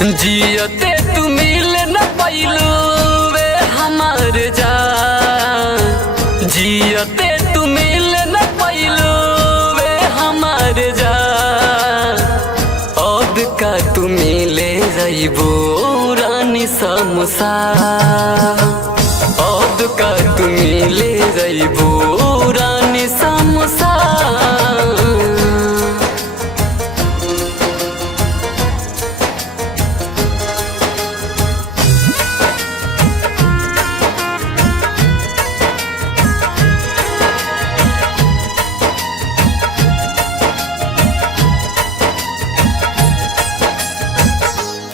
जियते तू मिल न पैलू वे हमार जान, जियते तू मिल न पैलू वे हमार जान। अब का तू मिले रहीबो रानी समसान, अब का तू मिले रहीबो रानी समसान।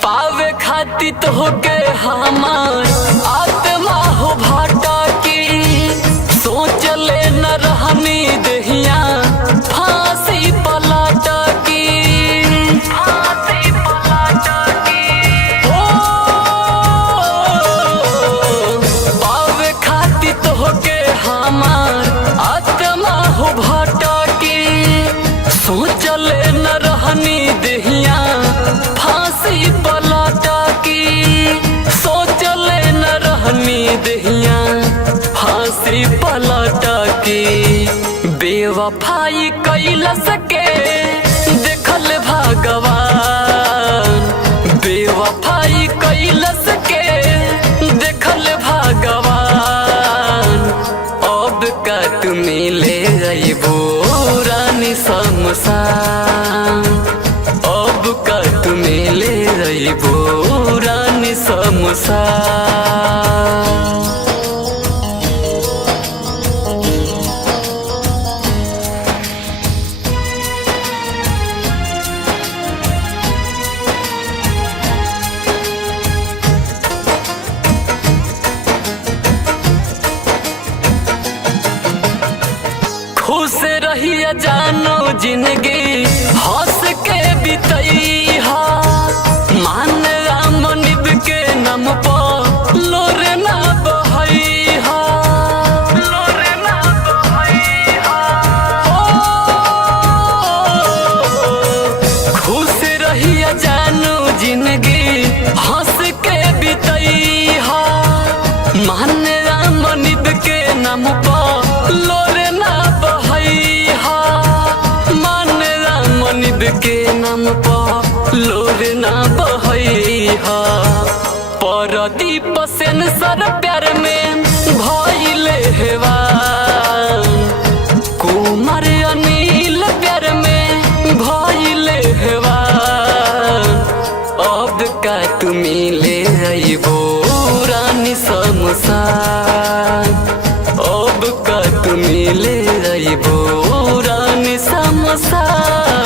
पावे खाती तो होके हमार आत्मा हो भाटा की, सोच ले न रहनी दहिया फांसी पलाटा की, फांसी पलाटा की। ओ पावे खाती तो होके हमार आत्मा हो भाटा की, सोच ले न रहनी दहिया फांसी पलाटा की, सोच ले न रहनी दहिया फांसी पलाटा की। बेवफाई कैला सके देखल भगवान, बेवफाई कैला सके देखल भगवान। अब का तू मिले रहीबो रानी समसान, अब का तू मिले रहीबो रानी समसान। खुश रहिया जानो जिंदगी हंस के बितैहा, मान राम निब के नाम पर लोरे ना बहैहा, लोरे ना बहैहा। खुश रहिया जानो जिंदगी हंस के बितैहा, मान राम निब के नाम पर लोरे ना बहैहा, मान राम निब के नाम पर लोरे ना बहैहा। परदीप सेन सर प्यार में भइले हेवान, कुमार अनिल प्यार में भइले हेवान। अब का तू मिले रहीबो रानी समसान, अब का तू मिले रहीबो रानी समसान।